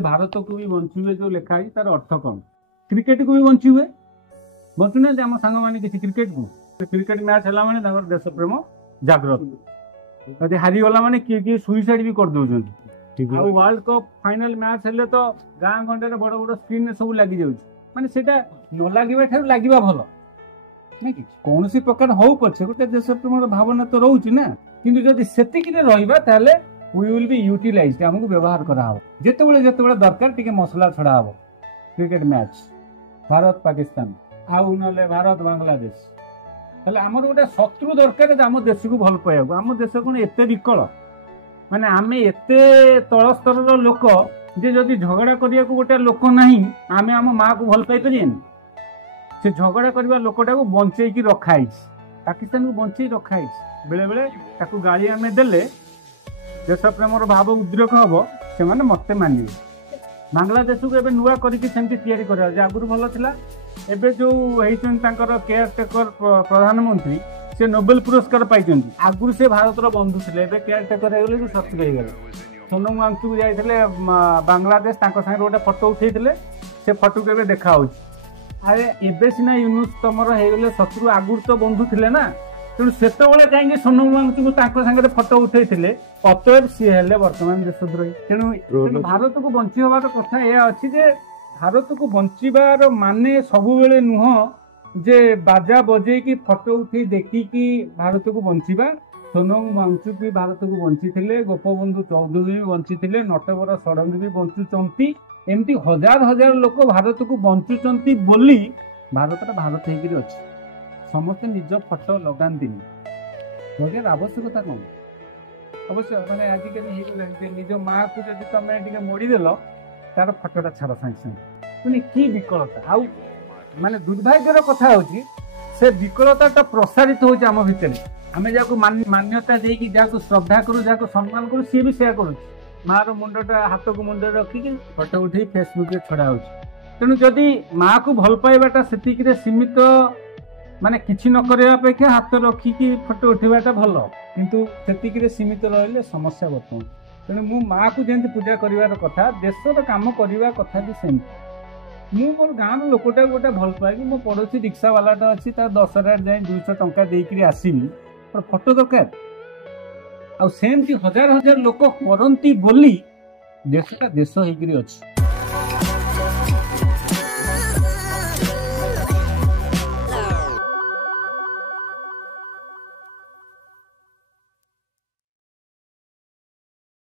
भारत को भी बंचे जो लिखाई तार अर्थ कौन क्रिकेट को भी बंचे बचुना आम सांग मैंने किसी क्रिकेट को क्रिकेट मैच है मैंने देश प्रेम जागृत हारीगला मैंने किए सुइसाइड भी कर दौरान वर्ल्ड कप फाइनल मैच हेले तो गाँ गंडे बड़ बड़ स्क्रीन सब लग जाऊँ माने सेटा न लगे ठार लगे भल ना कि कौन प्रकार हो पछे गोटे देश प्रेम भावना तो रोचे ना कि जब से रहा वी विल बी यूटिलाइज्ड आमको व्यवहार करा जिते दरकार टिके मसला छड़ा हम क्रिकेट मैच भारत पाकिस्तान आउ ना भारत बांग्लादेश आमर गोटे शत्रु दरकार आम देश को भल पाइबा आम देश कौन एत विकल माने आम एत तल स्तर लोक जे जदि झगड़ा करने को गोटे लोक ना आम आम माँ को भल पाई से झगड़ा करने लोकटा को बंचे रखाई पाकिस्तान को बंचे रखाई बेले बेले गाड़ी आम देले देश प्रेम भाव उद्रेक हम से मत मानवे बांग्लादेश को एवं नुआ करके आगुरी भल था एवं जो केयर टेकर प्रधानमंत्री से नोबेल पुरस्कार पाई आगुरी से भारत बंधु थे केयर टेकर हो गले शत्रु हो गले सोनम वांगचुक जाते बांग्लादेश सागे गोटे फटो उठे से फटो के देखा अरे एबे सीना यूनुस तुम हो शत्रु आगुरी तो बंधु थे ना तेणु से कहीं सोनम वांगचुक सागे फटो उठे अतएव सी है बर्तमान देशद्रोही तेणु भारत को बंची हबार कथा यह अच्छी भारत को बंचार माने सबु बेले नुह जे बाजा बजे की फटो उठे देखिकी भारत को बंचा सोनम वांगचुक भी भारत को बंची थे गोपबंधु चौधरी भी बंची थे नटवर षडंगी भी बंचुंट एमती हजार हजार लोक भारत को बंचुंट बोली भारत भारत हो समस्ते निज फटो लगाती लगे आवश्यकता कौन अवश्य मैंने आजिकल निज माँ को जब तुम मोड़देल तार फटोटा छाड़ सागे सागे कि विकलता आउ माने दुर्भाग्यर कथा होची से विकलता प्रसारित हो आम भितर आम जहाँ मान्यता देकी जहाँ श्रद्धा करूँ जहाँ सम्मान करूँ सी भी सेया करूँ माँ मुंडटा हाथ को मुंड रखिकी फटो उठे फेसबुक छड़ा हो तेणु जदि माँ को भल पाइबाटा से सीमित माने किछि न करे अपेक्षा हाथ रखिकी फटो उठेबाटा भल किंतु से सीमित रहिले समस्या बर्तमान तेणु मु माँ को जमी पूजा करार कथा देशर काम करने कथा भी सेमती मु मोर गाँव लोकटा गोटे भल पाए मो पड़ोसी रिक्शा वालाटा अच्छी तार 10,000 जाए 200 टंका देकर आसमी फटो दरकार आमती हजार हजार लोक करती बोली देशटा देश होकर अच्छी